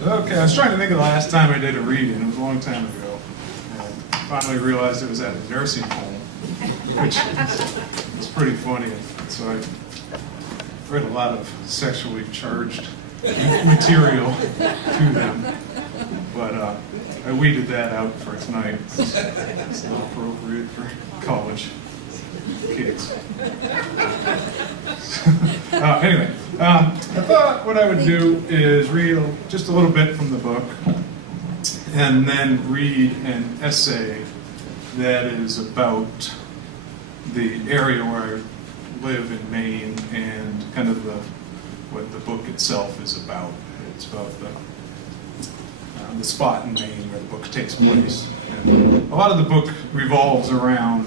Okay, I was trying to think of the last time I did a reading. It was a long time ago. I finally realized it was at a nursing home, which was pretty funny. So I read a lot of sexually charged material to them. But I weeded that out for tonight. It's not appropriate for college kids. Anyway, I thought what I would do is read just a little bit from the book and then read an essay that is about the area where I live in Maine and kind of what the book itself is about. It's about the spot in Maine where the book takes place. And a lot of the book revolves around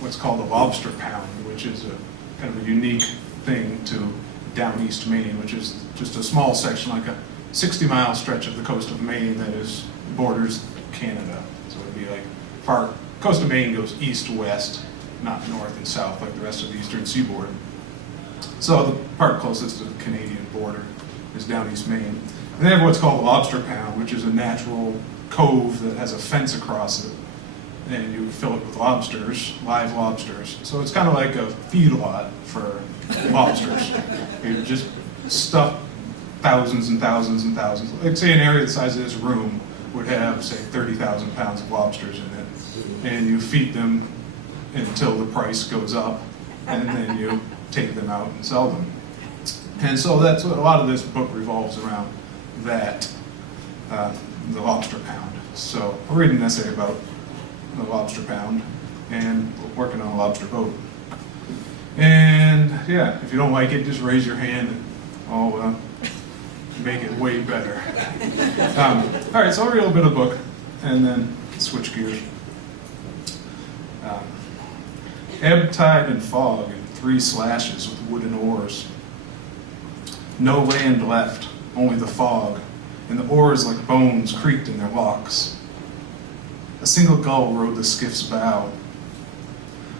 what's called the Lobster Pound, which is a kind of a unique thing to down east Maine, which is just a small section, like a 60-mile stretch of the coast of Maine that borders Canada. So it would be like coast of Maine goes east-west, not north and south like the rest of the eastern seaboard. So the part closest to the Canadian border is down east Maine. And they have what's called the Lobster Pound, which is a natural cove that has a fence across it. And you fill it with lobsters, live lobsters. So it's kind of like a feedlot for lobsters. You just stuff thousands and thousands and thousands. Like say an area the size of this room would have, say, 30,000 pounds of lobsters in it. And you feed them until the price goes up, and then you take them out and sell them. And so that's what a lot of this book revolves around, that, the Lobster Pound. So I'll read an essay about the Lobster Pound and working on a lobster boat. And yeah, if you don't like it, just raise your hand and I'll make it way better. All right, so I'll read a little bit of the book and then switch gears. Ebb, tide, and fog in 3 slashes with wooden oars. No land left, only the fog, and the oars like bones creaked in their locks. A single gull rode the skiff's bow.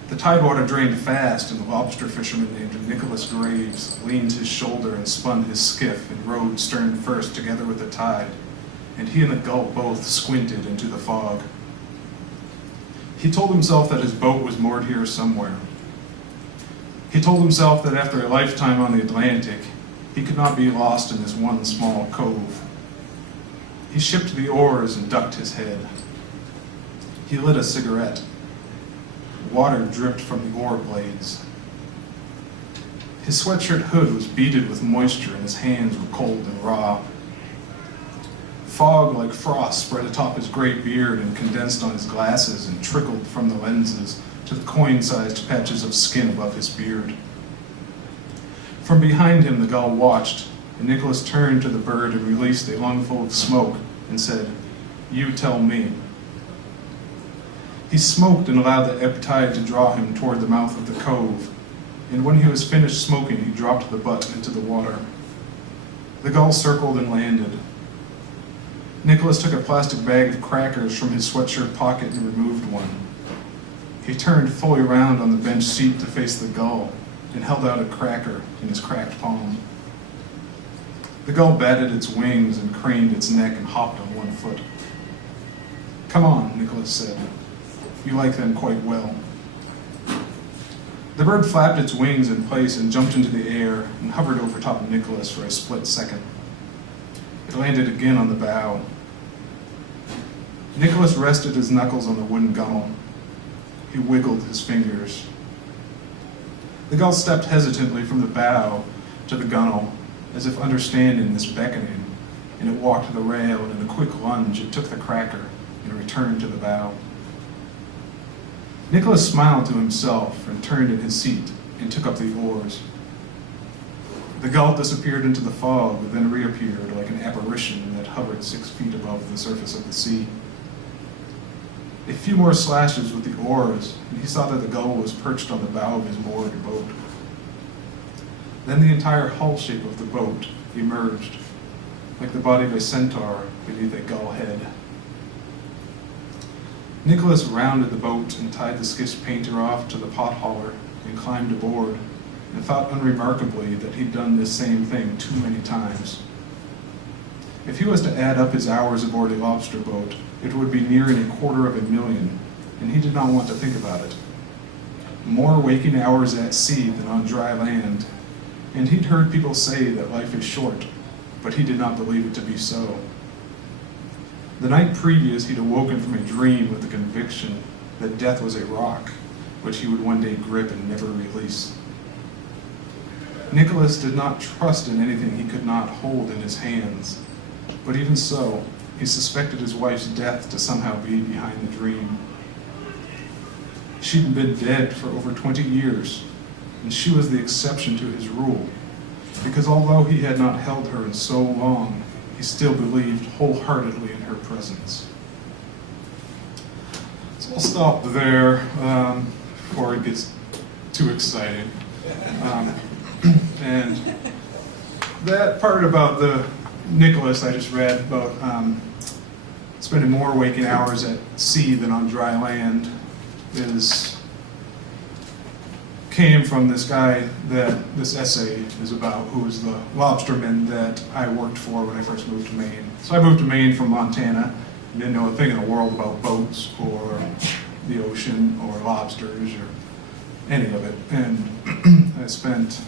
The tidewater drained fast, and the lobster fisherman named Nicholas Graves leaned his shoulder and spun his skiff and rowed stern first together with the tide, and he and the gull both squinted into the fog. He told himself that his boat was moored here somewhere. He told himself that after a lifetime on the Atlantic, he could not be lost in this one small cove. He shipped the oars and ducked his head. He lit a cigarette. Water dripped from the oar blades. His sweatshirt hood was beaded with moisture and his hands were cold and raw. Fog like frost spread atop his gray beard and condensed on his glasses and trickled from the lenses to the coin-sized patches of skin above his beard. From behind him the gull watched, and Nicholas turned to the bird and released a lungful of smoke and said, "You tell me." He smoked and allowed the ebb tide to draw him toward the mouth of the cove, and when he was finished smoking, he dropped the butt into the water. The gull circled and landed. Nicholas took a plastic bag of crackers from his sweatshirt pocket and removed one. He turned fully around on the bench seat to face the gull and held out a cracker in his cracked palm. The gull batted its wings and craned its neck and hopped on one foot. "Come on," Nicholas said. "You like them quite well." The bird flapped its wings in place and jumped into the air and hovered over top of Nicholas for a split second. It landed again on the bow. Nicholas rested his knuckles on the wooden gunnel. He wiggled his fingers. The gull stepped hesitantly from the bow to the gunnel, as if understanding this beckoning, and it walked to the rail, and in a quick lunge it took the cracker and returned to the bow. Nicholas smiled to himself and turned in his seat and took up the oars. The gull disappeared into the fog, but then reappeared like an apparition that hovered 6 feet above the surface of the sea. A few more slashes with the oars, and he saw that the gull was perched on the bow of his moored boat. Then the entire hull shape of the boat emerged, like the body of a centaur beneath a gull head. Nicholas rounded the boat and tied the skiff's painter off to the pot hauler and climbed aboard, and thought unremarkably that he'd done this same thing too many times. If he was to add up his hours aboard a lobster boat, it would be nearing 250,000, and he did not want to think about it. More waking hours at sea than on dry land, and he'd heard people say that life is short, but he did not believe it to be so. The night previous, he'd awoken from a dream with the conviction that death was a rock, which he would one day grip and never release. Nicholas did not trust in anything he could not hold in his hands, but even so, he suspected his wife's death to somehow be behind the dream. She'd been dead for over 20 years, and she was the exception to his rule, because although he had not held her in so long, he still believed wholeheartedly in her presence. So I'll stop there before it gets too exciting. And that part about the Nicholas I just read about spending more waking hours at sea than on dry land came from this guy that this essay is about, who was the lobsterman that I worked for when I first moved to Maine. So I moved to Maine from Montana, didn't know a thing in the world about boats or the ocean or lobsters or any of it. And I spent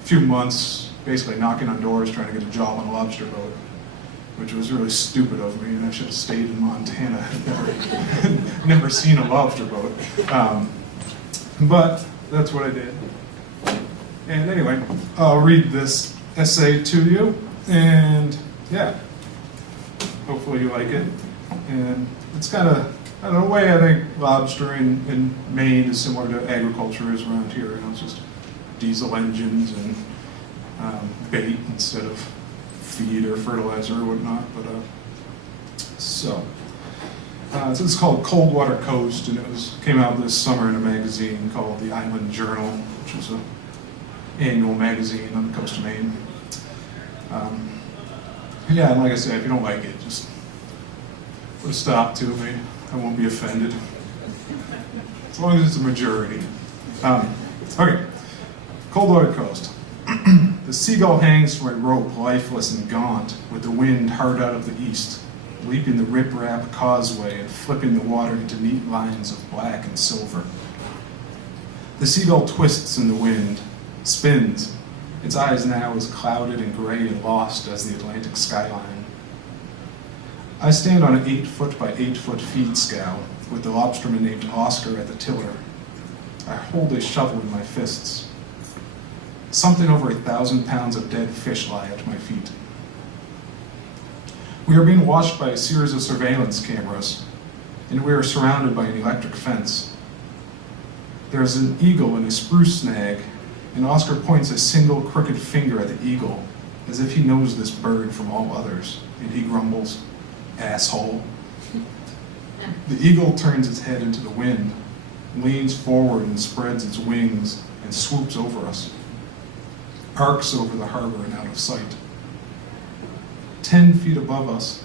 a few months basically knocking on doors trying to get a job on a lobster boat, which was really stupid of me, and I should have stayed in Montana. I'd never seen a lobster boat. But that's what I did. And anyway, I'll read this essay to you, and yeah, hopefully you like it. And it's kind of, I don't know, the way I think lobstering in Maine is similar to agriculture is around here. You know, it's just diesel engines and bait instead of feed or fertilizer or whatnot. But so this is called Cold Water Coast, and it came out this summer in a magazine called the Island Journal, which is an annual magazine on the coast of Maine. Yeah, and like I said, if you don't like it, just put a stop to me. I won't be offended, as long as it's a majority. Okay, Cold Water Coast. The seagull hangs from a rope, lifeless and gaunt, with the wind hard out of the east, leaping the rip-rap causeway and flipping the water into neat lines of black and silver. The seagull twists in the wind, spins, its eyes now as clouded and gray and lost as the Atlantic skyline. I stand on an 8-foot by 8-foot feed scow, with the lobsterman named Oscar at the tiller. I hold a shovel in my fists. Something over 1,000 pounds of dead fish lie at my feet. We are being watched by a series of surveillance cameras, and we are surrounded by an electric fence. There is an eagle in a spruce snag, and Oscar points a single crooked finger at the eagle, as if he knows this bird from all others, and he grumbles, "Asshole." The eagle turns its head into the wind, leans forward and spreads its wings, and swoops over us, arcs over the harbor and out of sight. 10 feet above us,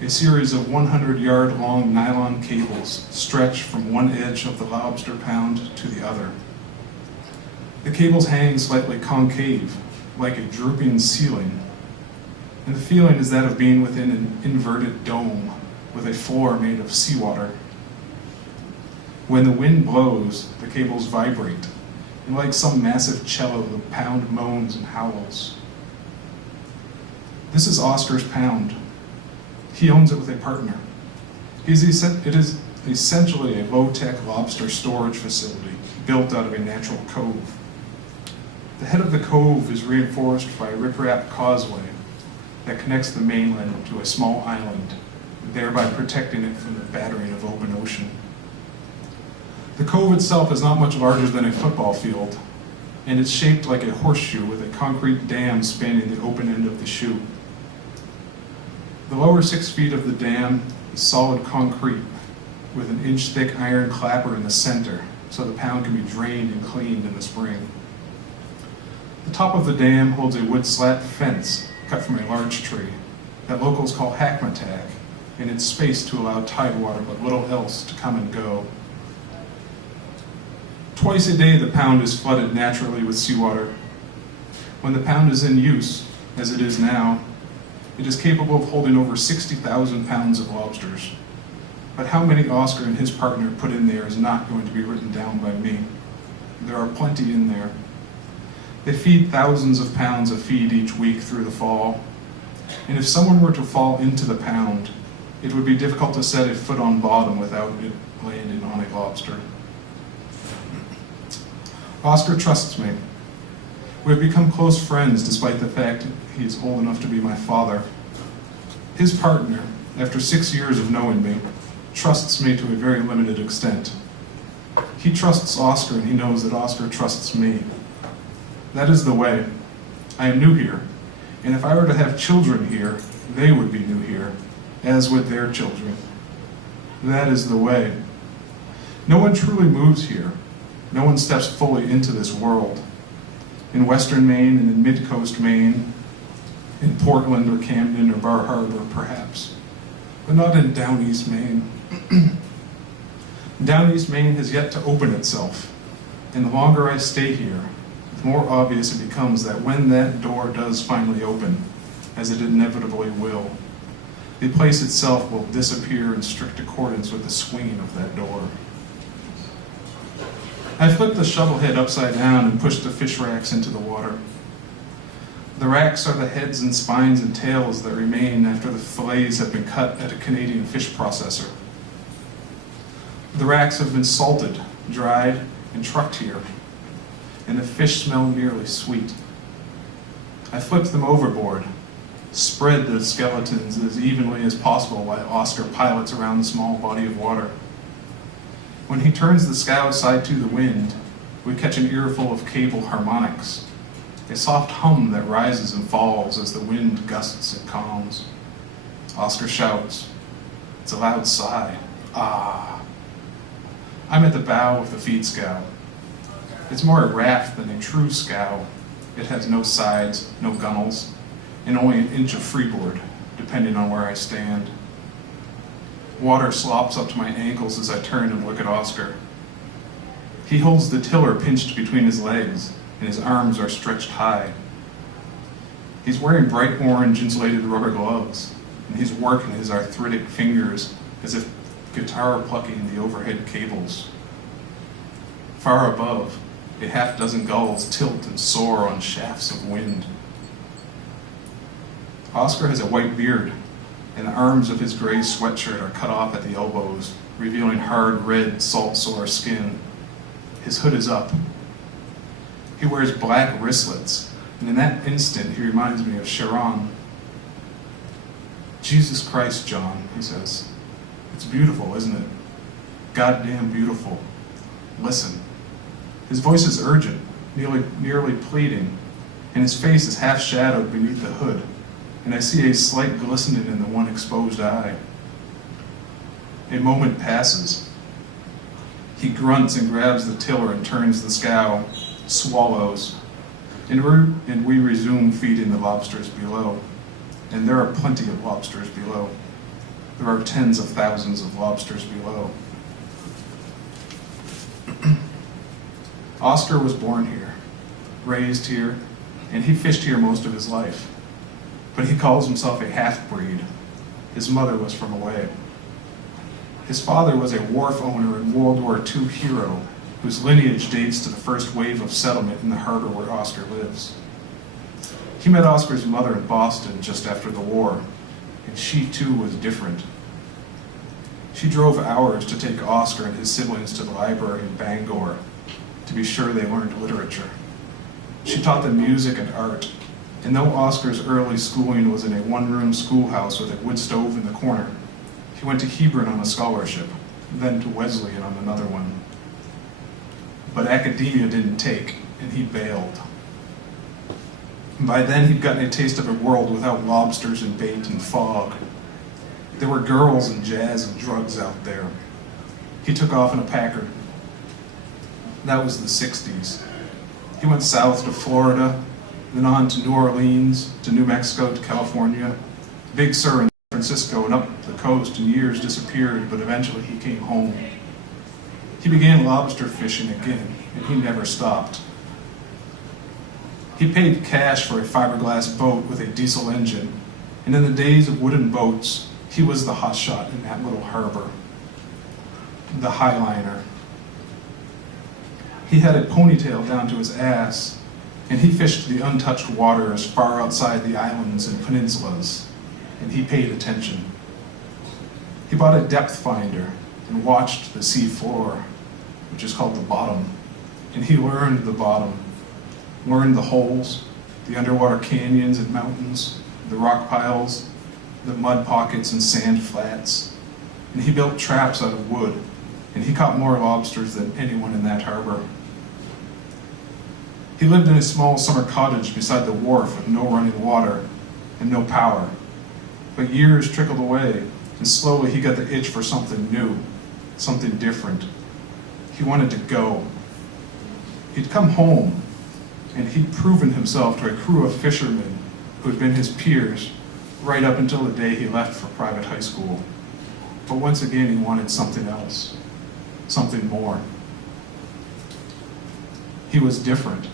a series of 100-yard-long nylon cables stretch from one edge of the lobster pound to the other. The cables hang slightly concave, like a drooping ceiling, and the feeling is that of being within an inverted dome with a floor made of seawater. When the wind blows, the cables vibrate, and like some massive cello, the pound moans and howls. This is Oscar's pound. He owns it with a partner. It is essentially a low-tech lobster storage facility built out of a natural cove. The head of the cove is reinforced by a rip-rap causeway that connects the mainland to a small island, thereby protecting it from the battering of open ocean. The cove itself is not much larger than a football field, and it's shaped like a horseshoe with a concrete dam spanning the open end of the shoe. The lower 6 feet of the dam is solid concrete with an inch-thick iron clapper in the center, so the pound can be drained and cleaned in the spring. The top of the dam holds a wood slat fence cut from a large tree that locals call hackmatack, and it's spaced to allow tidewater but little else to come and go. Twice a day the pound is flooded naturally with seawater. When the pound is in use, as it is now, It is capable of holding over 60,000 pounds of lobsters. But how many Oscar and his partner put in there is not going to be written down by me. There are plenty in there. They feed thousands of pounds of feed each week through the fall. And if someone were to fall into the pound, it would be difficult to set a foot on bottom without it landing on a lobster. Oscar trusts me. We have become close friends despite the fact he is old enough to be my father. His partner, after 6 years of knowing me, trusts me to a very limited extent. He trusts Oscar and he knows that Oscar trusts me. That is the way. I am new here, and if I were to have children here, they would be new here, as would their children. That is the way. No one truly moves here. No one steps fully into this world. In Western Maine and in Mid-Coast Maine, in Portland or Camden or Bar Harbor, perhaps, but not in Down East Maine. Down East Maine has yet to open itself, and the longer I stay here, the more obvious it becomes that when that door does finally open, as it inevitably will, the place itself will disappear in strict accordance with the swinging of that door. I flipped the shovel head upside down and pushed the fish racks into the water. The racks are the heads and spines and tails that remain after the fillets have been cut at a Canadian fish processor. The racks have been salted, dried, and trucked here, and the fish smell nearly sweet. I flipped them overboard, spread the skeletons as evenly as possible while Oscar pilots around the small body of water. When he turns the scow side to the wind, we catch an earful of cable harmonics, a soft hum that rises and falls as the wind gusts and calms. Oscar shouts. It's a loud sigh. Ah. I'm at the bow of the feed scow. It's more a raft than a true scow. It has no sides, no gunnels, and only an inch of freeboard, depending on where I stand. Water slops up to my ankles as I turn and look at Oscar. He holds the tiller pinched between his legs, and his arms are stretched high. He's wearing bright orange insulated rubber gloves, and he's working his arthritic fingers as if guitar plucking the overhead cables. Far above, a half-dozen gulls tilt and soar on shafts of wind. Oscar has a white beard, and the arms of his gray sweatshirt are cut off at the elbows, revealing hard red salt-sore skin. His hood is up. He wears black wristlets, and in that instant he reminds me of Sharon. Jesus Christ, John, he says. It's beautiful, isn't it? Goddamn beautiful. Listen. His voice is urgent, nearly pleading, and his face is half shadowed beneath the hood, and I see a slight glistening in the one exposed eye. A moment passes. He grunts and grabs the tiller and turns the scow, swallows, and we resume feeding the lobsters below. And there are plenty of lobsters below. There are tens of thousands of lobsters below. Oscar was born here, raised here, and he fished here most of his life. But he calls himself a half-breed. His mother was from away. His father was a wharf owner and World War II hero whose lineage dates to the first wave of settlement in the harbor where Oscar lives. He met Oscar's mother in Boston just after the war, and she too was different. She drove hours to take Oscar and his siblings to the library in Bangor to be sure they learned literature. She taught them music and art, and though Oscar's early schooling was in a one-room schoolhouse with a wood stove in the corner, he went to Hebron on a scholarship, then to Wesleyan on another one. But academia didn't take, and he bailed. By then, he'd gotten a taste of a world without lobsters and bait and fog. There were girls and jazz and drugs out there. He took off in a Packard. That was the 60s. He went south to Florida, then on to New Orleans, to New Mexico, to California, Big Sur in San Francisco, and up the coast, and years disappeared, but eventually he came home. He began lobster fishing again, and he never stopped. He paid cash for a fiberglass boat with a diesel engine, And in the days of wooden boats, he was the hotshot in that little harbor, the highliner. He had a ponytail down to his ass, and he fished the untouched waters far outside the islands and peninsulas, and he paid attention. He bought a depth finder and watched the sea floor, which is called the bottom, and he learned the bottom, learned the holes, the underwater canyons and mountains, the rock piles, the mud pockets and sand flats, and he built traps out of wood, and he caught more lobsters than anyone in that harbor. He lived in a small summer cottage beside the wharf with no running water and no power. But years trickled away, and slowly he got the itch for something new, something different. He wanted to go. He'd come home, and he'd proven himself to a crew of fishermen who had been his peers right up until the day he left for private high school. But once again, he wanted something else, something more. He was different.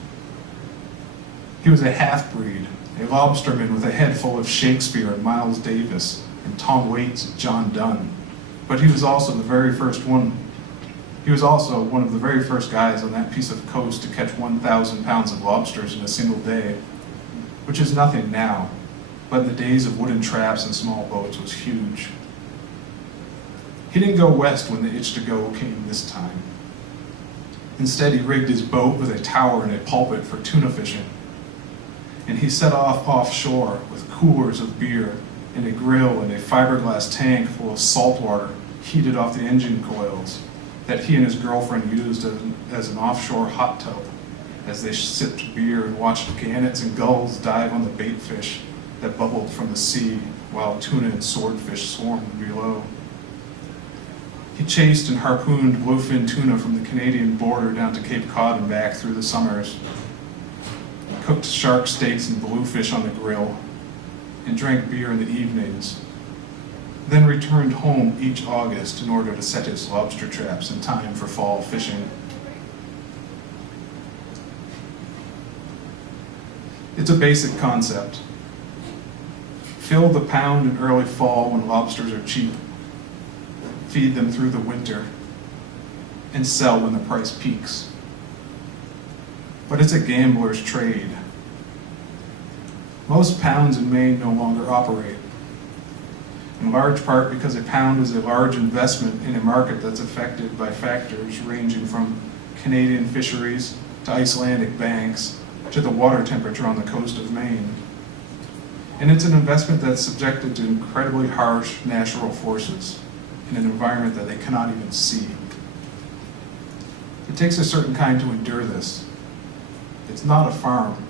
He was a half-breed, a lobsterman with a head full of Shakespeare and Miles Davis and Tom Waits and John Donne. But he was also the very first one. He was also one of the very first guys on that piece of coast to catch 1,000 pounds of lobsters in a single day, which is nothing now, but in the days of wooden traps and small boats was huge. He didn't go west when the itch to go came this time. Instead, he rigged his boat with a tower and a pulpit for tuna fishing. And he set off offshore with coolers of beer and a grill and a fiberglass tank full of salt water heated off the engine coils that he and his girlfriend used as an offshore hot tub as they sipped beer and watched gannets and gulls dive on the bait fish that bubbled from the sea while tuna and swordfish swarmed below. He chased and harpooned bluefin tuna from the Canadian border down to Cape Cod and back through the summers, cooked shark steaks and bluefish on the grill, and drank beer in the evenings, then returned home each August in order to set his lobster traps in time for fall fishing. It's a basic concept. Fill the pound in early fall when lobsters are cheap, feed them through the winter, and sell when the price peaks. But it's a gambler's trade. Most pounds in Maine no longer operate, in large part because a pound is a large investment in a market that's affected by factors ranging from Canadian fisheries to Icelandic banks to the water temperature on the coast of Maine. And it's an investment that's subjected to incredibly harsh natural forces in an environment that they cannot even see. It takes a certain kind to endure this. It's not a farm,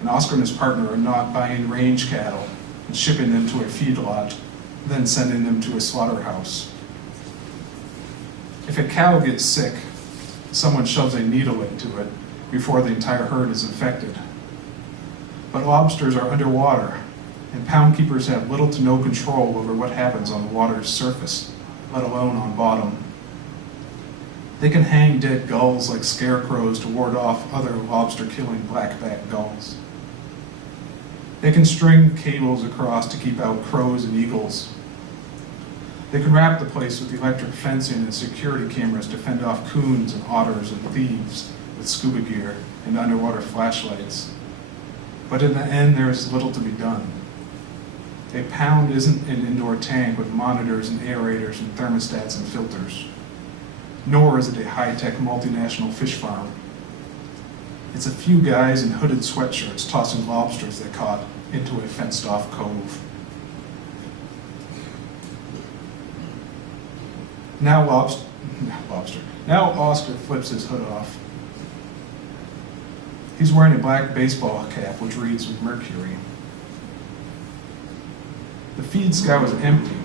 and Oscar and his partner are not buying range cattle and shipping them to a feedlot, then sending them to a slaughterhouse. If a cow gets sick, someone shoves a needle into it before the entire herd is infected. But lobsters are underwater, and pound keepers have little to no control over what happens on the water's surface, let alone on bottom. They can hang dead gulls like scarecrows to ward off other lobster-killing blackback gulls. They can string cables across to keep out crows and eagles. They can wrap the place with electric fencing and security cameras to fend off coons and otters and thieves with scuba gear and underwater flashlights. But in the end, there is little to be done. A pound isn't an indoor tank with monitors and aerators and thermostats and filters. Nor is it a high-tech multinational fish farm. It's a few guys in hooded sweatshirts tossing lobsters they caught into a fenced-off cove. Now Oscar flips his hood off. He's wearing a black baseball cap which reads Mercury. The feed scow is empty,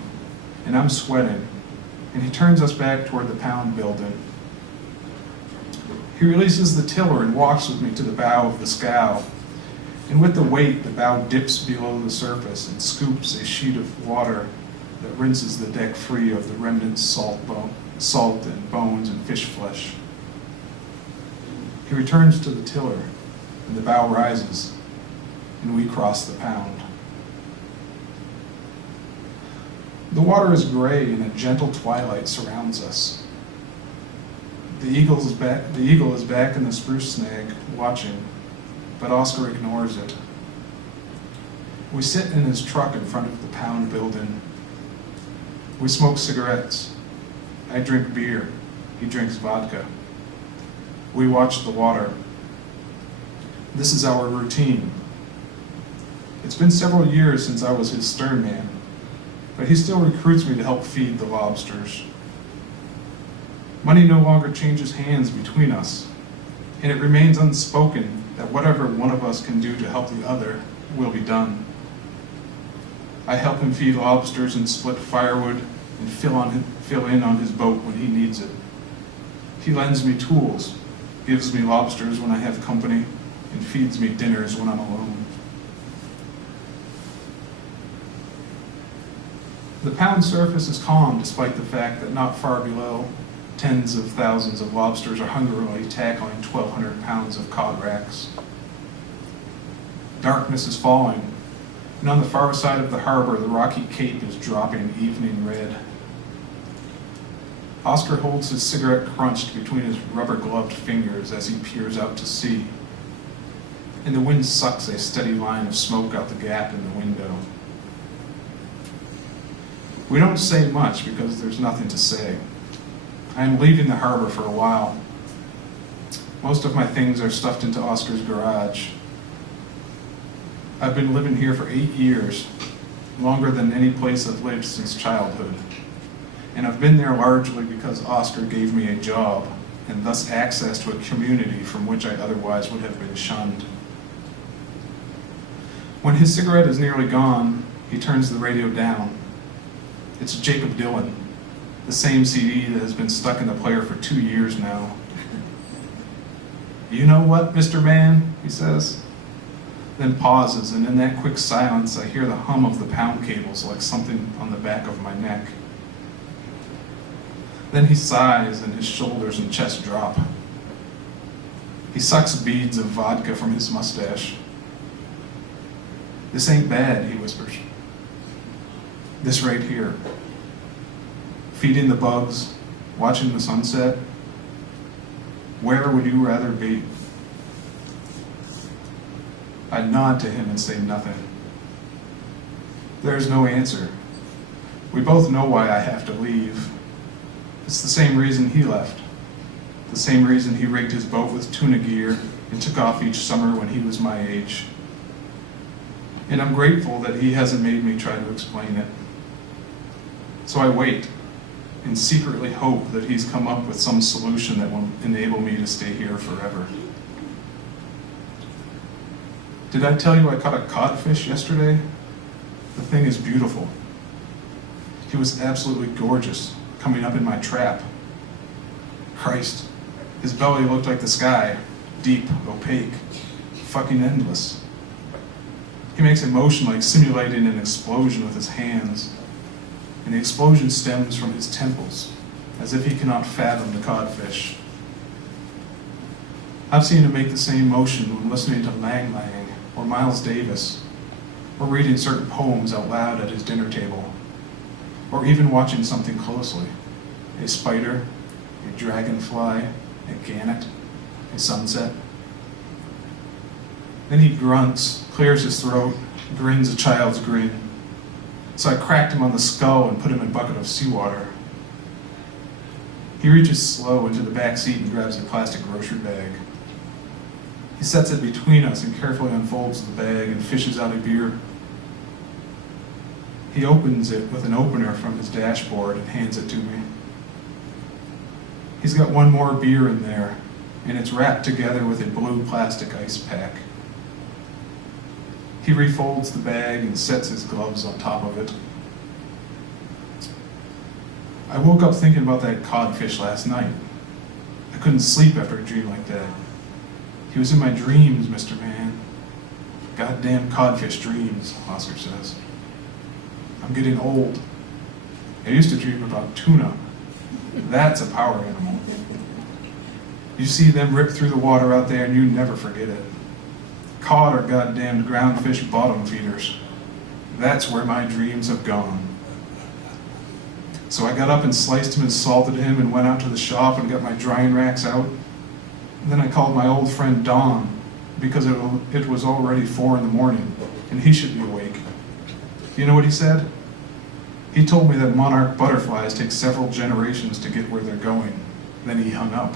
and I'm sweating, and he turns us back toward the pound building. He releases the tiller and walks with me to the bow of the scow, and with the weight, the bow dips below the surface and scoops a sheet of water that rinses the deck free of the remnant salt and bones and fish flesh. He returns to the tiller, and the bow rises, and we cross the pound. The water is gray and a gentle twilight surrounds us. The eagle is back in the spruce snag, watching, but Oscar ignores it. We sit in his truck in front of the Pound building. We smoke cigarettes. I drink beer. He drinks vodka. We watch the water. This is our routine. It's been several years since I was his stern man, but he still recruits me to help feed the lobsters. Money no longer changes hands between us, and it remains unspoken that whatever one of us can do to help the other will be done. I help him feed lobsters and split firewood and fill in on his boat when he needs it. He lends me tools, gives me lobsters when I have company, and feeds me dinners when I'm alone. The Pound surface is calm despite the fact that not far below, tens of thousands of lobsters are hungrily tackling 1,200 pounds of cod racks. Darkness is falling, and on the far side of the harbor, the rocky cape is dropping evening red. Oscar holds his cigarette crunched between his rubber-gloved fingers as he peers out to sea, and the wind sucks a steady line of smoke out the gap in the window. We don't say much because there's nothing to say. I am leaving the harbor for a while. Most of my things are stuffed into Oscar's garage. I've been living here for 8 years, longer than any place I've lived since childhood. And I've been there largely because Oscar gave me a job, and thus access to a community from which I otherwise would have been shunned. When his cigarette is nearly gone, he turns the radio down. It's Jacob Dylan, the same CD that has been stuck in the player for 2 years now. "You know what, Mr. Man?" he says. Then pauses, and in that quick silence, I hear the hum of the Pound cables like something on the back of my neck. Then he sighs, and his shoulders and chest drop. He sucks beads of vodka from his mustache. "This ain't bad," he whispers. "This right here. Feeding the bugs, watching the sunset. Where would you rather be?" I nod to him and say nothing. There is no answer. We both know why I have to leave. It's the same reason he left. The same reason he rigged his boat with tuna gear and took off each summer when he was my age. And I'm grateful that he hasn't made me try to explain it. So I wait and secretly hope that he's come up with some solution that will enable me to stay here forever. Did I tell you I caught a codfish yesterday? The thing is beautiful. He was absolutely gorgeous, coming up in my trap. Christ, his belly looked like the sky, deep, opaque, fucking endless. He makes a motion like simulating an explosion with his hands, and the explosion stems from his temples, as if he cannot fathom the codfish. I've seen him make the same motion when listening to Lang Lang, or Miles Davis, or reading certain poems out loud at his dinner table, or even watching something closely. A spider, a dragonfly, a gannet, a sunset. Then he grunts, clears his throat, grins a child's grin. So I cracked him on the skull and put him in a bucket of seawater. He reaches slow into the back seat and grabs a plastic grocery bag. He sets it between us and carefully unfolds the bag and fishes out a beer. He opens it with an opener from his dashboard and hands it to me. He's got one more beer in there, and it's wrapped together with a blue plastic ice pack. He refolds the bag and sets his gloves on top of it. I woke up thinking about that codfish last night. I couldn't sleep after a dream like that. He was in my dreams, Mr. Man. Goddamn codfish dreams, Oscar says. I'm getting old. I used to dream about tuna. That's a power animal. You see them rip through the water out there and you never forget it. Cod are goddamned ground fish bottom feeders. That's where my dreams have gone. So I got up and sliced him and salted him and went out to the shop and got my drying racks out. And then I called my old friend Don, because it was already 4 in the morning, and he should be awake. You know what he said? He told me that monarch butterflies take several generations to get where they're going. Then he hung up.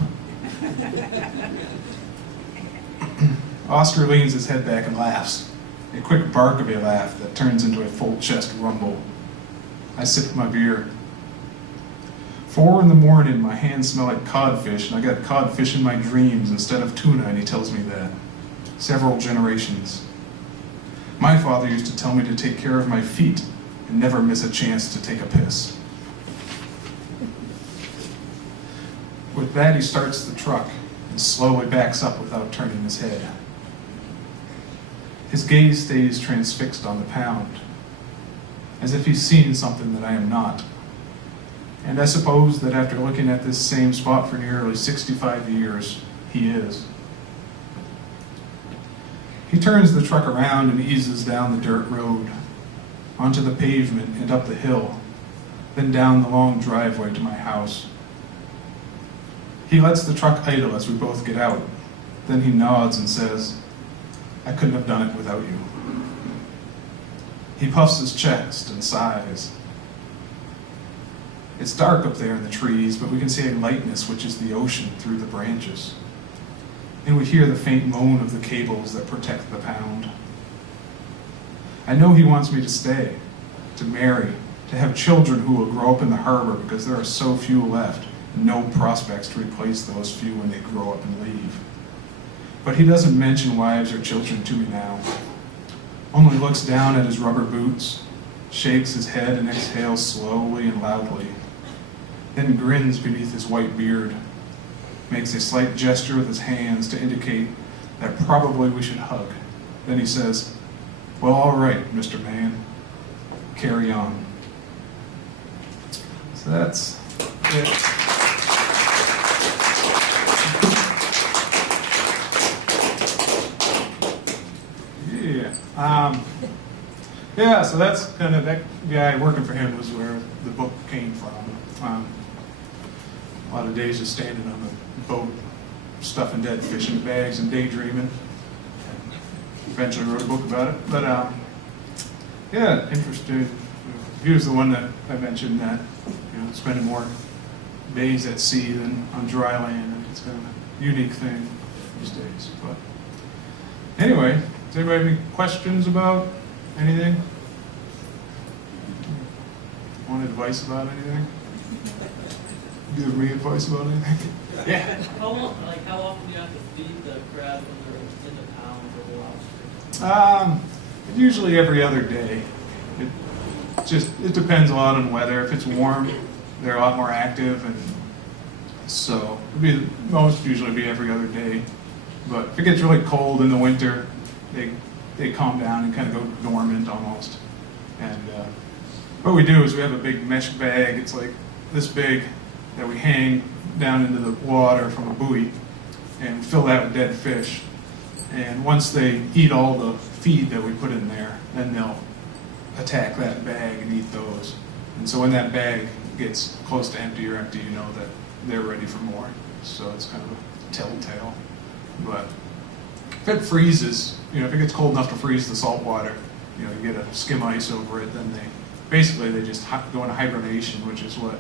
Oscar leans his head back and laughs, a quick bark of a laugh that turns into a full chest rumble. I sip my beer. 4 in the morning, my hands smell like codfish, and I got codfish in my dreams instead of tuna, and he tells me that. Several generations. My father used to tell me to take care of my feet and never miss a chance to take a piss. With that, he starts the truck and slowly backs up without turning his head. His gaze stays transfixed on the pound, as if he's seen something that I am not. And I suppose that after looking at this same spot for nearly 65 years, he is. He turns the truck around and eases down the dirt road, onto the pavement and up the hill, then down the long driveway to my house. He lets the truck idle as we both get out. Then he nods and says, "I couldn't have done it without you." He puffs his chest and sighs. It's dark up there in the trees, but we can see a lightness which is the ocean through the branches. And we hear the faint moan of the cables that protect the pound. I know he wants me to stay, to marry, to have children who will grow up in the harbor because there are so few left, and no prospects to replace those few when they grow up and leave. But he doesn't mention wives or children to me now, only looks down at his rubber boots, shakes his head and exhales slowly and loudly, then grins beneath his white beard, makes a slight gesture with his hands to indicate that probably we should hug. Then he says, "Well, all right, Mr. Man, carry on." So that's it. Yeah, so that's kind of, that guy working for him was where the book came from. A lot of days just standing on the boat, stuffing dead fish in bags and daydreaming. And eventually wrote a book about it. But yeah, interesting. He was the one that I mentioned that, spending more days at sea than on dry land. And it's kind of a unique thing these days. But anyway, does anybody have any questions about anything? Want advice about anything? Give me advice about anything? Yeah. How often do you have to feed the crab when they're in the pound or the lobster? Usually every other day. It depends a lot on weather. If it's warm, they're a lot more active, and so usually be every other day. But if it gets really cold in the winter, they calm down and kind of go dormant almost. And what we do is we have a big mesh bag. It's like this big that we hang down into the water from a buoy and fill that with dead fish. And once they eat all the feed that we put in there, then they'll attack that bag and eat those. And so when that bag gets close to empty or empty, you know that they're ready for more. So it's kind of a telltale. But if it freezes, if it gets cold enough to freeze the salt water, you get a skim ice over it, then they just go into hibernation, which is what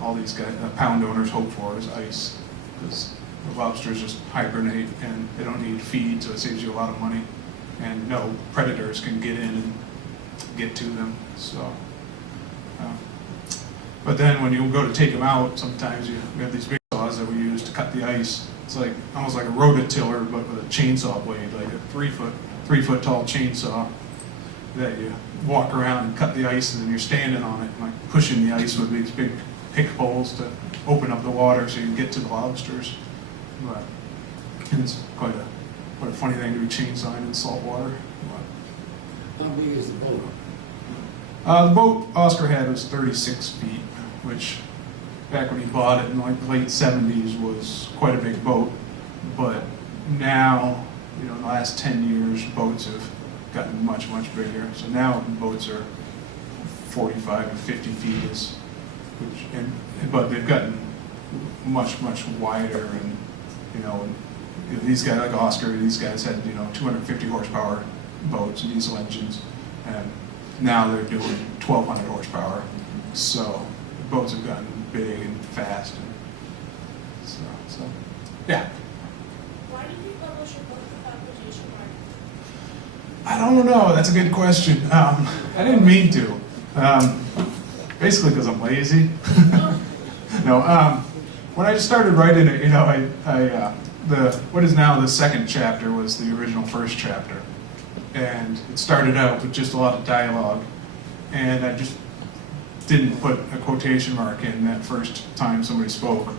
all these guys, pound owners hope for, is ice. Because the lobsters just hibernate and they don't need feed, so it saves you a lot of money. And no predators can get in and get to them. So, but then when you go to take them out, sometimes we have these big saws that we use to cut the ice. It's like almost like a rototiller, but with a chainsaw blade, like a 3 foot tall chainsaw that you walk around and cut the ice, and then you're standing on it, like pushing the ice with these big pick poles to open up the water so you can get to the lobsters. But it's quite a funny thing to be chainsawing in salt water. How big is the boat? The boat Oscar had was 36 feet, which back when he bought it in like the late 70s was quite a big boat. But now, in the last 10 years, boats have gotten much, much bigger. So now boats are 45 to 50 feet is but they've gotten much wider, and these guys like Oscar, these guys had 250 horsepower boats and diesel engines, and now they're doing 1,200 horsepower. So boats have gotten big and fast, and so yeah. Why did you publish a book without quotation marks? I don't know. That's a good question. I didn't mean to. Basically, because I'm lazy. No. When I started writing it, what is now the second chapter was the original first chapter, and it started out with just a lot of dialogue, and I just didn't put a quotation mark in that first time somebody spoke,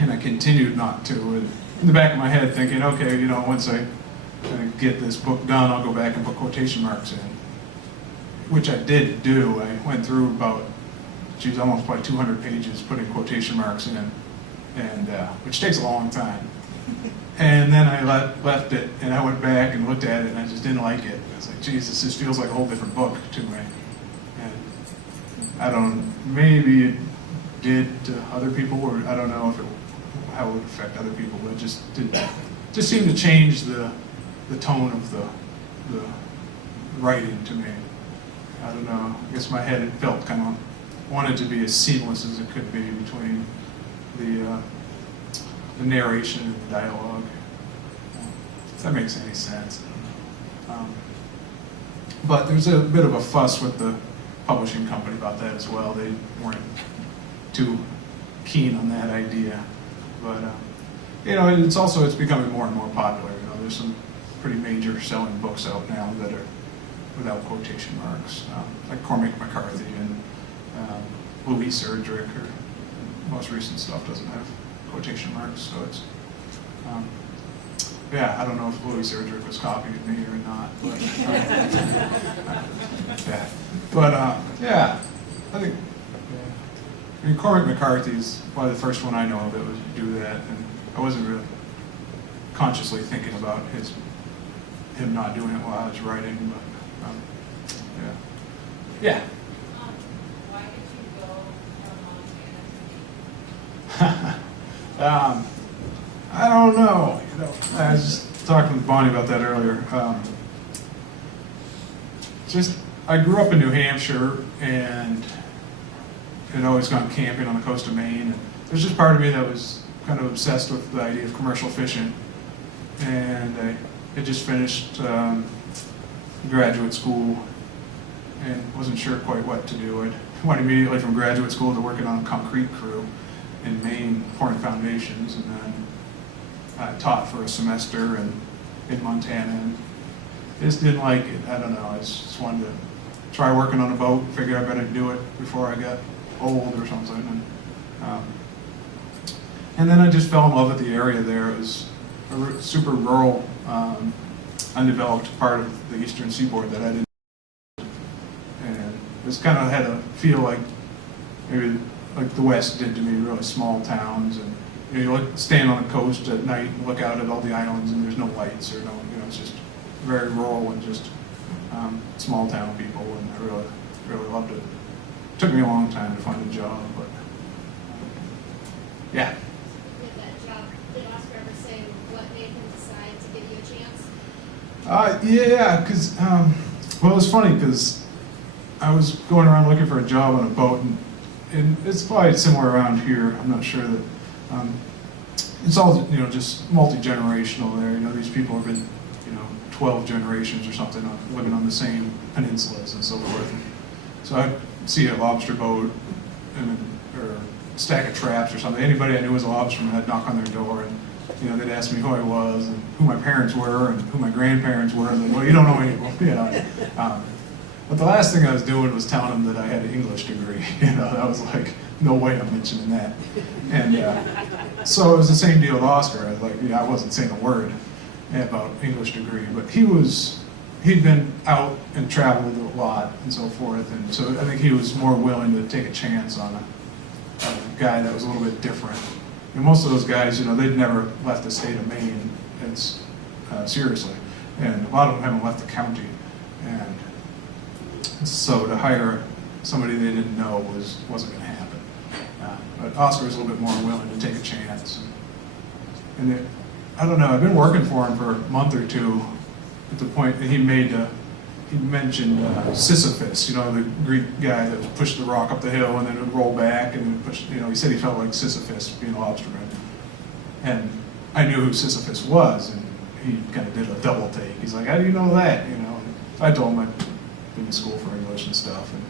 and I continued not to. And in the back of my head, thinking, okay, once I get this book done, I'll go back and put quotation marks in, which I did do. I went through about, almost probably 200 pages putting quotation marks in, and which takes a long time. And then I left it, and I went back and looked at it, and I just didn't like it. I was like, geez, this just feels like a whole different book to me. And I don't, maybe it did to other people, or I don't know how it would affect other people, but it just seemed to change the tone of the writing to me. I don't know, I guess my head, it felt kind of, wanted to be as seamless as it could be between the narration and the dialogue. If that makes any sense. But there's a bit of a fuss with the publishing company about that as well. They weren't too keen on that idea. But it's becoming more and more popular. There's some pretty major selling books out now that are without quotation marks, like Cormac McCarthy and Louise Erdrich, or most recent stuff doesn't have quotation marks, so it's, I don't know if Louise Erdrich was copying me or not, but, I think, I mean, Cormac McCarthy's probably the first one I know of that would do that, and I wasn't really consciously thinking about him not doing it while I was writing, but, yeah. Why did you go from Montana to I don't know. I was just talking with Bonnie about that earlier. I grew up in New Hampshire and had always gone camping on the coast of Maine. And there's just part of me that was kind of obsessed with the idea of commercial fishing. And I had just finished graduate school and wasn't sure quite what to do. I went immediately from graduate school to working on a concrete crew in Maine, pouring foundations, and then I taught for a semester in Montana, and just didn't like it. I don't know, I just wanted to try working on a boat, figured I better do it before I got old or something. And then I just fell in love with the area there. It was a super rural, undeveloped part of the eastern seaboard that I didn't. And just kind of had a feel like maybe like the West did to me, really small towns, and you stand on the coast at night and look out at all the islands, and there's no lights or it's just very rural and just small town people, and I really loved it. It took me a long time to find a job, but yeah. With that job, did Oscar ever say what made him decide to give you a chance? Yeah, because, well, it was funny because I was going around looking for a job on a boat, and it's probably similar around here. I'm not sure that, it's all, just multi-generational there. These people have been, 12 generations or something living on the same peninsulas and so forth. And so I'd see a lobster boat or a stack of traps or something. Anybody I knew was a lobsterman, I'd knock on their door, and they'd ask me who I was and who my parents were and who my grandparents were, and well, you don't know anyone, But the last thing I was doing was telling them that I had an English degree. That was like, no way I'm mentioning that. And so it was the same deal with Oscar. I wasn't saying a word about English degree, but he'd been out and traveled a lot and so forth, and so I think he was more willing to take a chance on a guy that was a little bit different. And most of those guys, they'd never left the state of Maine, seriously, and a lot of them haven't left the county. And so to hire somebody they didn't know wasn't going to happen. But Oscar was a little bit more willing to take a chance. And it, I don't know, I've been working for him for a month or two at the point that he mentioned Sisyphus, you know, the Greek guy that pushed the rock up the hill and then it would roll back and then push, you know, he said he felt like Sisyphus being a lobsterman. And I knew who Sisyphus was, and he kind of did a double take. He's like, how do you know that, you know? And I told him I'd been to school for English and stuff, and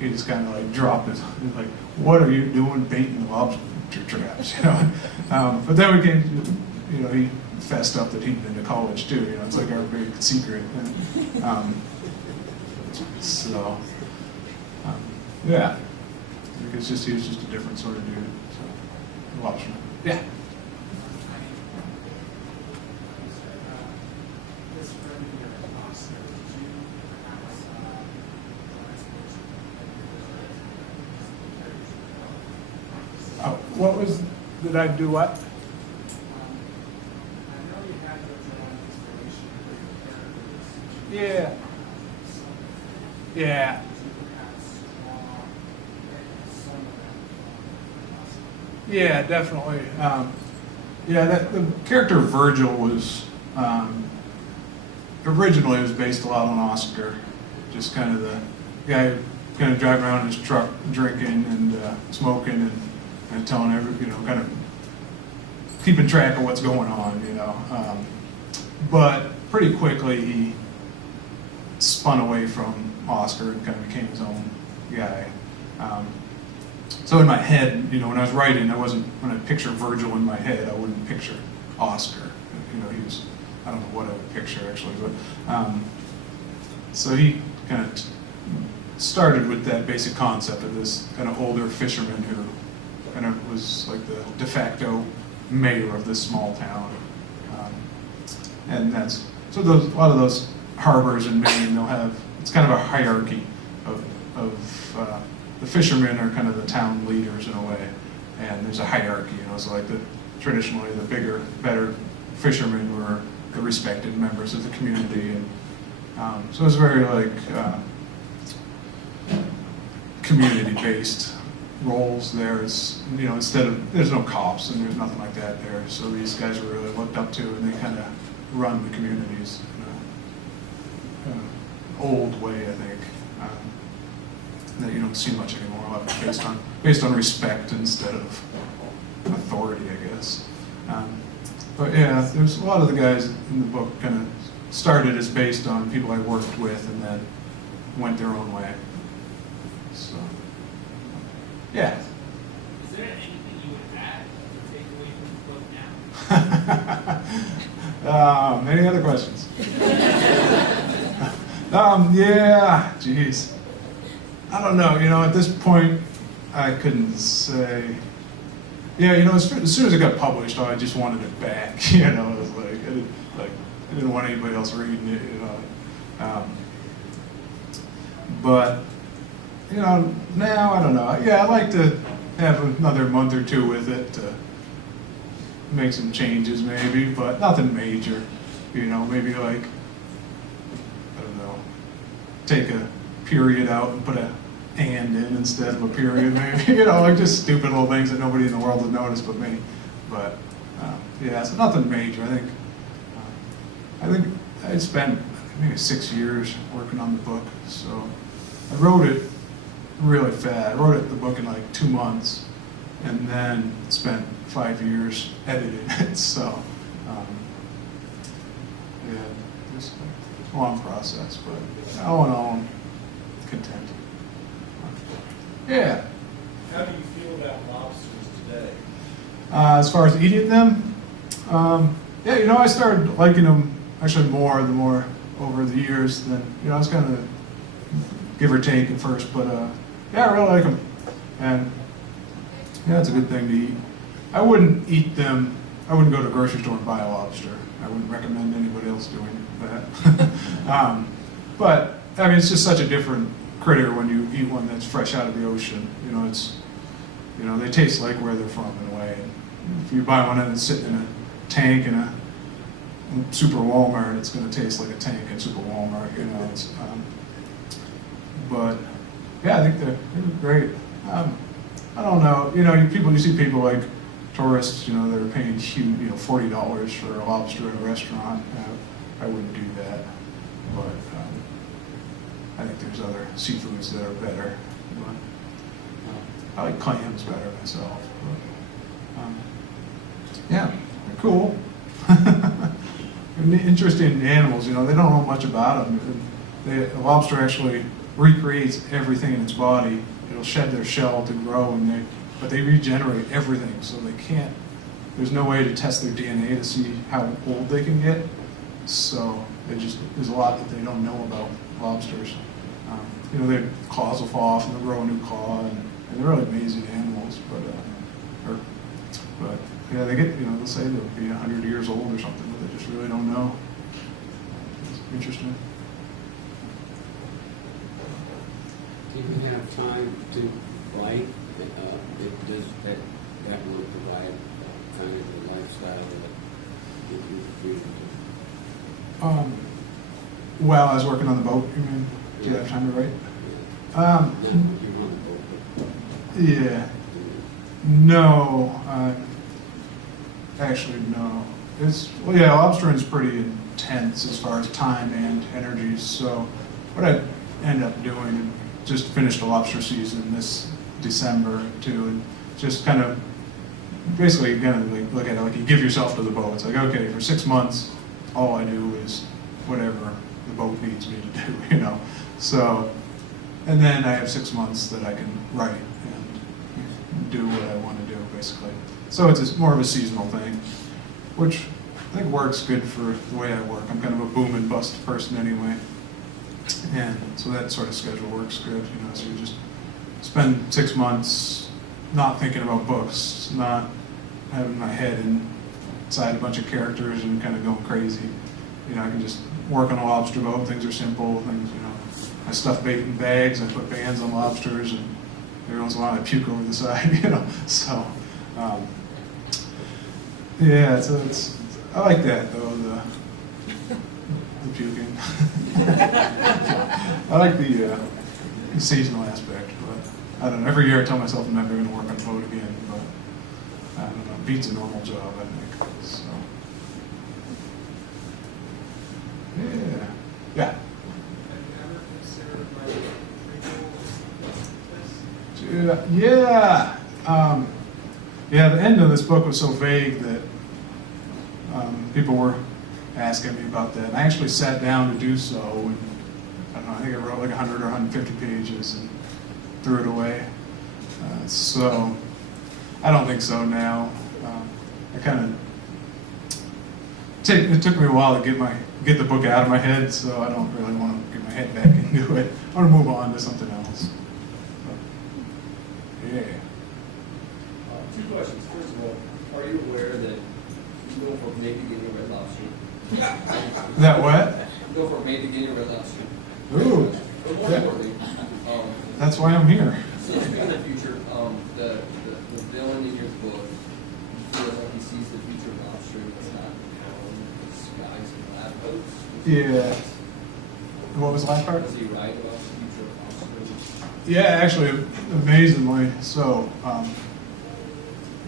he just kind of like dropped it, like, what are you doing baiting lobster traps, you know? But then we came to, you know, he fessed up that he'd been to college too, you know, it's like our big secret. Yeah, I think it's just, he was just a different sort of dude, so, lobsterman. Yeah. Oh, what was, did I do what? I know you had your own inspiration for your characters. Yeah. Yeah. Yeah, definitely. Yeah, the character Virgil was, originally was based a lot on Oscar. Just kind of the guy kind of driving around in his truck, drinking and smoking and telling you know, kind of keeping track of what's going on, you know. But pretty quickly he spun away from Oscar and kind of became his own guy. So in my head, you know, when I was writing, when I picture Virgil in my head, I wouldn't picture Oscar. You know, he was, I don't know what I would picture actually, but so he kind of started with that basic concept of this kind of older fisherman who kind of was like the de facto mayor of this small town. And that's, so a lot of those harbors in Maine, they'll have, it's kind of a hierarchy of the fishermen are kind of the town leaders in a way, and there's a hierarchy, you know, so like traditionally the bigger, better fishermen were the respected members of the community, and so it's very like community-based roles there. It's, you know, instead of, there's no cops and there's nothing like that there, so these guys were really looked up to, and they kind of run the communities in an old way, I think. That you don't see much anymore, a lot based on respect instead of authority, I guess. But yeah, there's a lot of the guys in the book kind of started as based on people I worked with and then went their own way. So, yeah. Is there anything you would add or take away from the book now? Any other questions? Yeah, geez. I don't know, you know, at this point, I couldn't say. Yeah, you know, as soon as it got published, I just wanted it back, you know, it was like, I didn't want anybody else reading it, you know. But, you know, now, I don't know. Yeah, I'd like to have another month or two with it to make some changes maybe, but nothing major, you know, maybe like, I don't know, take a period out and put a and in instead of a period, maybe, you know, like just stupid little things that nobody in the world would notice but me. But yeah, so nothing major. I think I spent maybe 6 years working on the book, so I wrote it really fast. I wrote the book in like 2 months, and then spent 5 years editing it. So yeah, just a long process, but all in all, I'm content. Yeah. How do you feel about lobsters today? As far as eating them, yeah, you know, I started liking them actually more the more over the years than, you know, I was kind of give or take at first, but yeah, I really like them. And yeah, it's a good thing to eat. I wouldn't eat them, I wouldn't go to a grocery store and buy a lobster. I wouldn't recommend anybody else doing that. But, I mean, it's just such a different critter when you eat one that's fresh out of the ocean. You know, it's, you know, they taste like where they're from in a way. If you buy one and it's sitting in a tank in a Super Walmart, it's going to taste like a tank in Super Walmart. You know, it's, but Yeah, I think they're great. I don't know. You see people like tourists. They're paying huge, $40 for a lobster at a restaurant. I wouldn't do that, but I think there's other seafoods that are better. But, I like clams better myself. But, yeah, they're cool. Interesting animals. They don't know much about them. The lobster actually recreates everything in its body. It'll shed their shell to grow, but they regenerate everything. So they can't. There's no way to test their DNA to see how old they can get. So there's a lot that they don't know about lobsters. Their claws will fall off and they'll grow a new claw, and they're really amazing animals. But yeah, they get, they'll say they'll be 100 years old or something, but they just really don't know. It's interesting. Do you have time to write? Does that will provide kind of the lifestyle that gives you the freedom to? While I was working on the boat, you mean? Do you have time to write? Yeah. You're on the boat, but Yeah. No. Actually, no. Lobstering is pretty intense as far as time and energy. So what I end up doing, just finished a lobster season this December too, and just kind of basically kind of like look at it like you give yourself to the boat. It's like, okay, for 6 months, all I do is whatever the boat needs me to do, So, and then I have 6 months that I can write and do what I want to do, basically. So it's more of a seasonal thing, which I think works good for the way I work. I'm kind of a boom and bust person anyway. And so that sort of schedule works good, so you just spend 6 months not thinking about books, not having my head inside a bunch of characters and kind of going crazy. I can just work on a lobster boat. Things are simple. Things, I stuff bait in bags. I put bands on lobsters, and every once in a while I puke over the side. So yeah. So I like that though. The puking. I like the seasonal aspect, but I don't know. Every year I tell myself I'm never going to work on a boat again, but I don't know. It beats a normal job, I think. So yeah. Yeah. Have you ever considered writing prequels like this? Yeah. Yeah, the end of this book was so vague that people were asking me about that. And I actually sat down to do so, and I don't know, I think I wrote like 100 or 150 pages and threw it away. So I don't think so now. I kind of it took me a while to get the book out of my head, so I don't really want to get my head back into it. I want to move on to something else. But, yeah. Two questions. First of all, are you aware that you go for maybe getting a red lobster? That what? You go for maybe getting a red lobster. Ooh. But more Yeah. importantly, That's why I'm here. so speaking of the future, the villain in your book feels like he sees the future of lobster. It's not skies and lab boats. Yeah. What was the last part? Does he write about the future of lobster? Yeah, actually, amazingly so.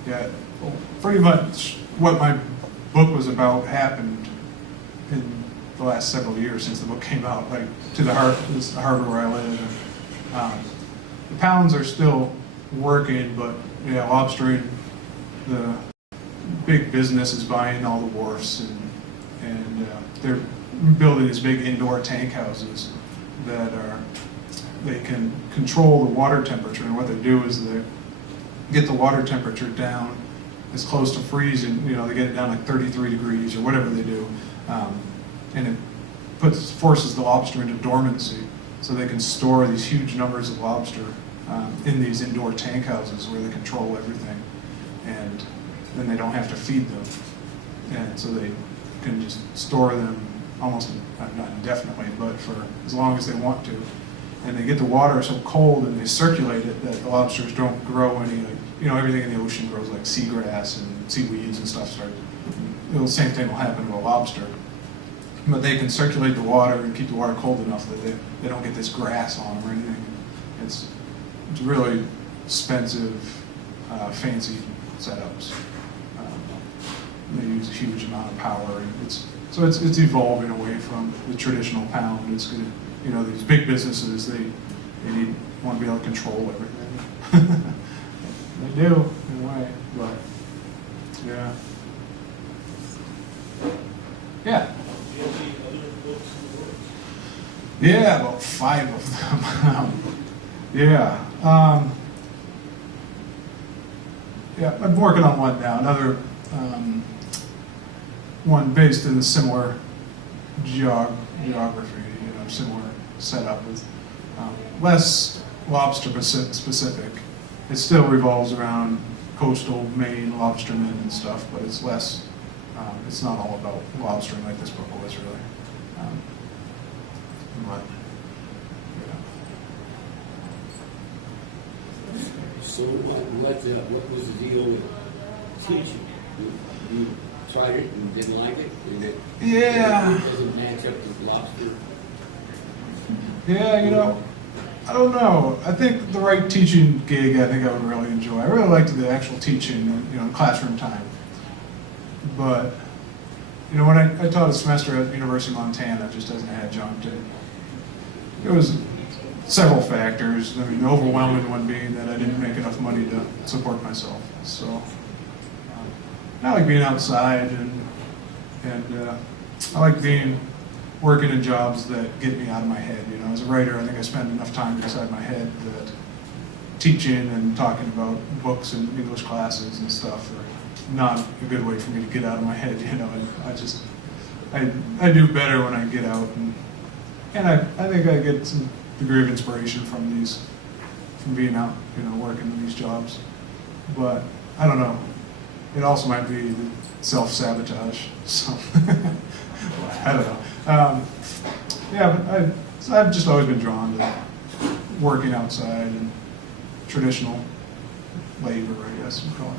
Yeah, pretty much what my book was about happened in the last several years since the book came out, like to the harbor where I live. The pounds are still working, but yeah, lobstering, the big business is buying all the wharfs, and they're building these big indoor tank houses that they can control the water temperature, and what they do is they get the water temperature down as close to freezing. They get it down like 33 degrees or whatever they do, and it forces the lobster into dormancy, so they can store these huge numbers of lobster in these indoor tank houses where they control everything, and then they don't have to feed them, and so they can just store them almost not indefinitely, but for as long as they want to. And they get the water so cold and they circulate it that the lobsters don't grow any, everything in the ocean grows like seagrass and seaweeds and stuff. The same thing will happen to a lobster. But they can circulate the water and keep the water cold enough that they don't get this grass on them or anything. It's really expensive, fancy setups. They use a huge amount of power, and it's evolving away from the traditional pound. It's gonna, you know, these big businesses, they want to be able to control everything. They do in a way, but yeah. Yeah. Do you have any other books in the works? Yeah, about 5 of them. Yeah. Yeah, I'm working on one now. Another one based in a similar geography, you know, similar setup with less lobster specific. It still revolves around coastal Maine lobstermen and stuff, but it's less. It's not all about lobstering like this book was really. But, yeah. So what was the deal with teaching? You tried it and didn't like it? Yeah. It doesn't match up with lobster? Yeah, you know, I don't know. I think the right teaching gig, I think I would really enjoy. I really liked the actual teaching, you know, classroom time. But, you know, when I taught a semester at University of Montana, just as an adjunct, it was several factors. I mean, the overwhelming one being that I didn't make enough money to support myself. So, I like being outside, and I like working in jobs that get me out of my head. You know, as a writer, I think I spend enough time inside my head that teaching and talking about books and English classes and stuff are not a good way for me to get out of my head. You know, and I do better when I get out, and I think I get some degree of inspiration from being out, you know, working in these jobs. But I don't know. It also might be the self-sabotage. So I don't know. Yeah, but I've just always been drawn to working outside and traditional labor, I guess you call it.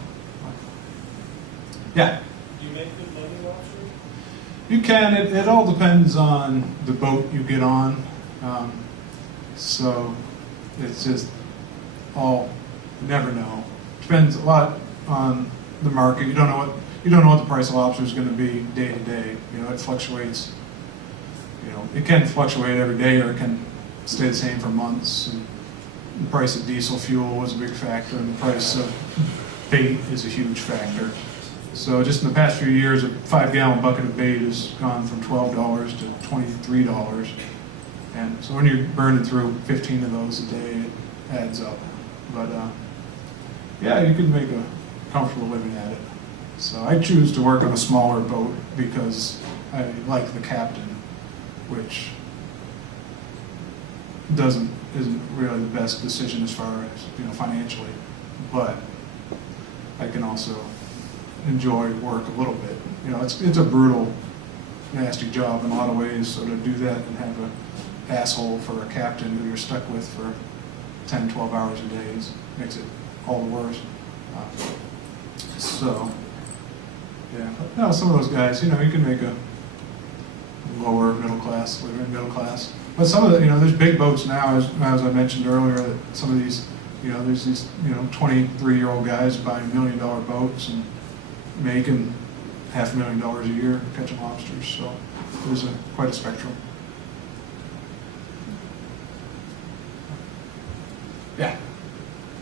Yeah. Do you make good money lobster? You can. It all depends on the boat you get on. So it's just all, you never know. Depends a lot on the market. You don't know what the price of lobster is going to be day to day. You know, it fluctuates. You know, it can fluctuate every day, or it can stay the same for months. And the price of diesel fuel was a big factor, and the price of bait is a huge factor. So just in the past few years, a 5-gallon bucket of bait has gone from $12 to $23. And so when you're burning through 15 of those a day, it adds up. But yeah, you can make a comfortable living at it. So I choose to work on a smaller boat because I like the captain, which isn't really the best decision as far as, you know, financially. But I can also enjoy work a little bit. You know, it's a brutal, nasty job in a lot of ways. So to do that and have an asshole for a captain who you're stuck with for 10, 12 hours a day makes it all the worse. So, yeah, but, you know, some of those guys, you know, you can make a lower middle class, middle class. But some of the, you know, there's big boats now, as I mentioned earlier, that some of these, you know, there's these, you know, 23-year-old guys buying $1 million boats and making $500,000 a year catching lobsters. So there's quite a spectrum. Yeah.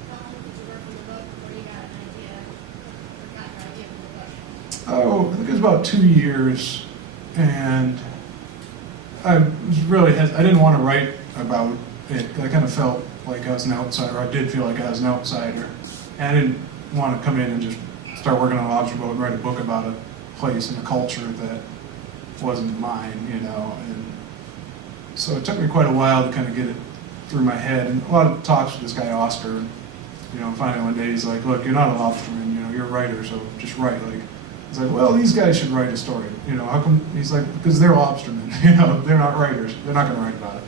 How long did you work on the book before you got an idea, or got an idea for the book? Oh, I think it was about 2 years, and I was really I didn't want to write about it. I kind of felt like I was an outsider. I did feel like I was an outsider, and I didn't want to come in and just start working on a lobster boat and write a book about a place and a culture that wasn't mine, you know. And so it took me quite a while to kind of get it through my head, and a lot of talks with this guy Oscar. You know, finally one day he's like, "Look, you're not a lobsterman. You know, you're a writer, so just write." Like, it's like, well, these guys should write a story. You know, how come? He's like, because they're lobstermen. You know, they're not writers. They're not going to write about it.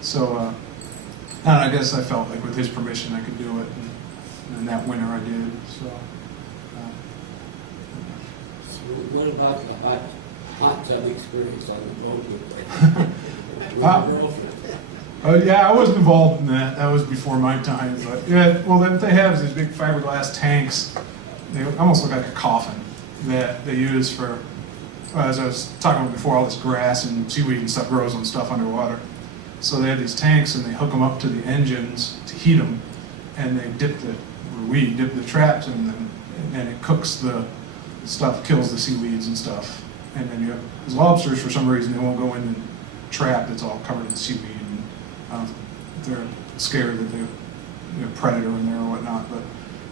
So, and I guess I felt like with his permission I could do it, and that winter I did. So. So what about the hot tub experience on the boat with your girlfriend? Yeah, I wasn't involved in that. That was before my time. But yeah, well, what they have is these big fiberglass tanks. They almost look like a coffin that they use for, as I was talking about before, all this grass and seaweed and stuff grows on stuff underwater. So they have these tanks and they hook them up to the engines to heat them, and they dip the traps in them, and it cooks the stuff, kills the seaweeds and stuff. And then you have these lobsters, for some reason, they won't go in the trap that's all covered in seaweed. And they're scared that there's a predator in there or whatnot. But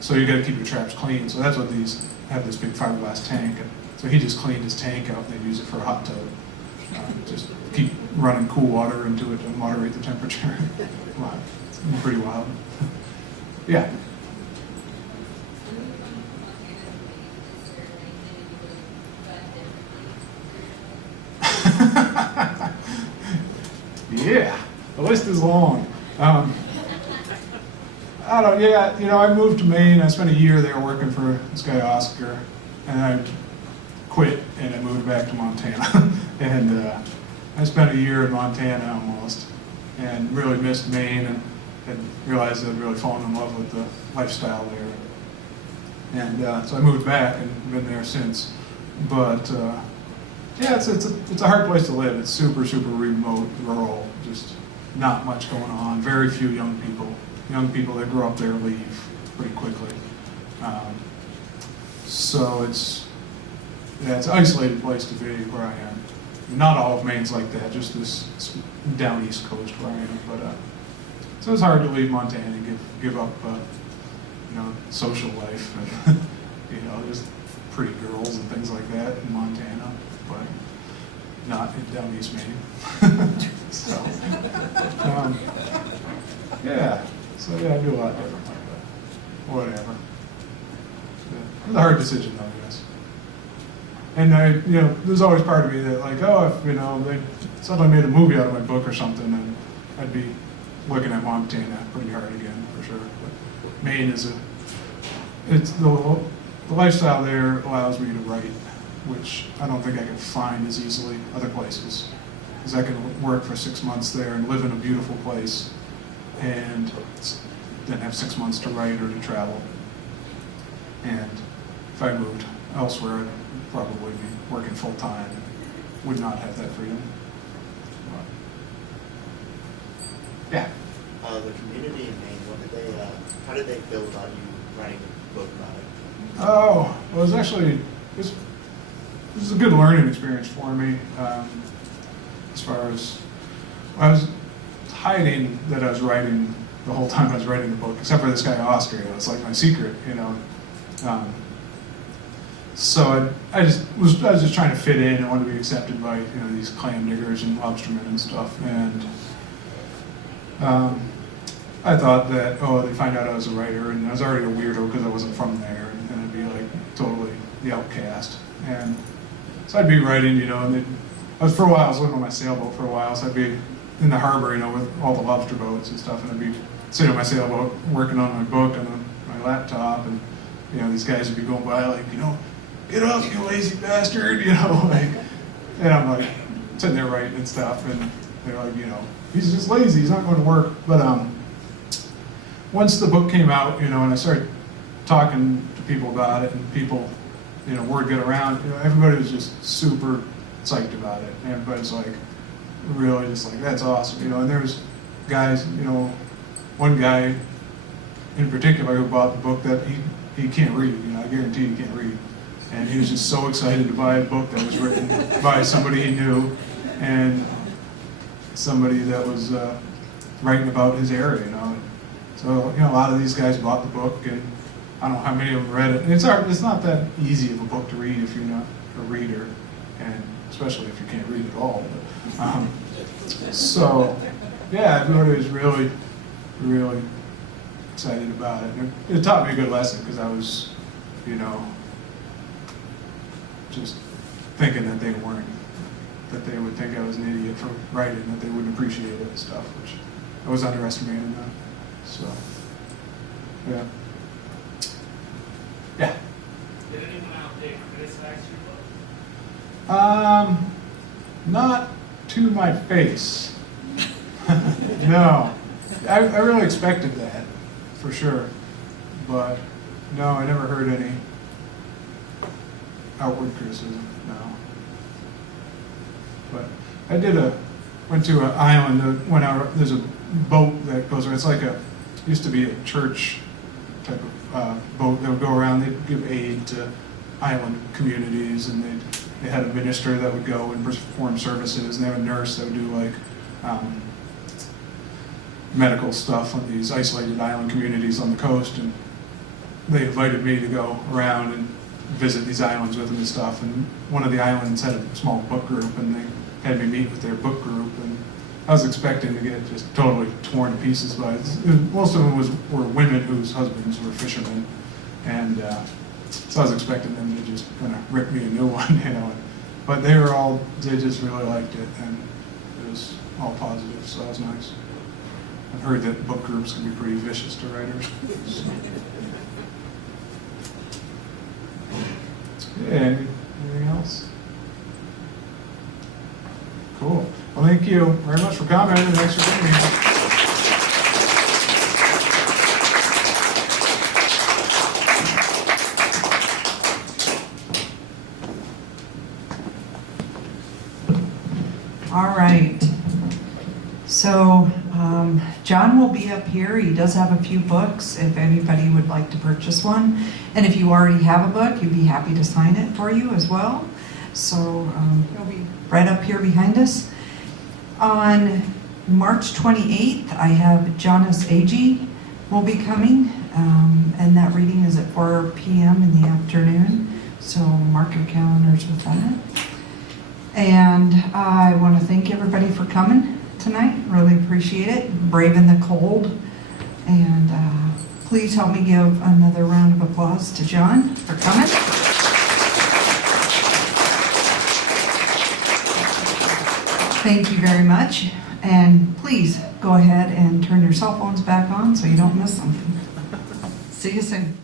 so you got to keep your traps clean. So that's what these have, this big fiberglass tank. And so he just cleaned his tank out, and they use it for a hot tub. Just keep running cool water into it to moderate the temperature. Wow, it's pretty wild. Yeah. Yeah, the list is long. I don't. Yeah, you know, I moved to Maine. I spent a year there working for this guy Oscar, and I quit and I moved back to Montana. And I spent a year in Montana almost, and really missed Maine, and realized I'd really fallen in love with the lifestyle there. And so I moved back and been there since. But yeah, it's a hard place to live. It's super, super remote, rural, just not much going on. Very few young people. Young people that grow up there leave pretty quickly. So it's an isolated place to be where I am. Not all of Maine's like that, just this down east coast where I am. But so it's hard to leave Montana and give up, you know, social life and you know, just pretty girls and things like that in Montana, but not in down east Maine. So yeah, so yeah, I do a lot different like that. Whatever. Yeah. It's a hard decision though, I guess. And you know, there's always part of me that like, oh, if, you know, they suddenly made a movie out of my book or something, and I'd be looking at Montana pretty hard again, for sure. But Maine is it's the lifestyle there allows me to write, which I don't think I can find as easily other places. Because I can work for 6 months there and live in a beautiful place, and then have 6 months to write or to travel. And if I moved elsewhere, I'd probably be working full time, would not have that freedom. But, yeah. The community in Maine, how did they feel about you writing a book about it? Oh, well, it was actually, this was a good learning experience for me. As far as, I was hiding that I was writing the whole time I was writing the book, except for this guy Oscar. You know, it's like my secret, you know. So I was just trying to fit in and wanted to be accepted by, you know, these clam diggers and lobstermen and stuff. And I thought that, oh, they'd find out I was a writer, and I was already a weirdo because I wasn't from there, and I'd be like totally the outcast. And so I'd be writing, you know, and for a while I was living on my sailboat for a while, so I'd be in the harbor, you know, with all the lobster boats and stuff, and I'd be sitting on my sailboat working on my book on my laptop, and you know, these guys would be going by like, you know, get up, you lazy bastard, you know, like, and I'm like sitting there writing and stuff, and they're like, you know, he's just lazy, he's not going to work. But once the book came out, you know, and I started talking to people about it, and people, you know, word got around, you know, everybody was just super psyched about it, and everybody's like, really just like, that's awesome, you know. And there's guys, you know, one guy in particular who bought the book that he can't read, you know, I guarantee he can't read. And he was just so excited to buy a book that was written by somebody he knew, and somebody that was writing about his area, you know. So, you know, a lot of these guys bought the book, and I don't know how many of them read it. And it's not that easy of a book to read if you're not a reader, and especially if you can't read at all. But, so, yeah, everybody was really, really excited about it. And it taught me a good lesson, because I was, you know, just thinking that they weren't, that they would think I was an idiot for writing, that they wouldn't appreciate it and stuff, which I was underestimating that. So, yeah. Yeah. Did anyone out there criticize your book? Not to my face. No, I really expected that, for sure. But no, I never heard any outward criticism, no. But I went to an island, went out, there's a boat that goes around, it's like used to be a church type of boat that would go around, they'd give aid to island communities, and they had a minister that would go and perform services, and they had a nurse that would do like medical stuff on these isolated island communities on the coast, and they invited me to go around and visit these islands with them and stuff, and one of the islands had a small book group, and they had me meet with their book group, and I was expecting to get just totally torn to pieces by it. Most of them were women whose husbands were fishermen, and so I was expecting them to just kind of rip me a new one, you know. But they just really liked it, and it was all positive, so that was nice. I've heard that book groups can be pretty vicious to writers. So. Yeah, anything else? Cool. Well, thank you very much for coming, and thanks for being here. All right. So Jon will be up here. He does have a few books if anybody would like to purchase one. And if you already have a book, he'd be happy to sign it for you as well. So he'll be right up here behind us. On March 28th, I have Jonas Agee will be coming. And that reading is at 4 p.m. in the afternoon. So mark your calendars with that. And I want to thank everybody for coming tonight. Really appreciate it. Braving the cold. And please help me give another round of applause to Jon for coming. Thank you very much. And please go ahead and turn your cell phones back on so you don't miss something. See you soon.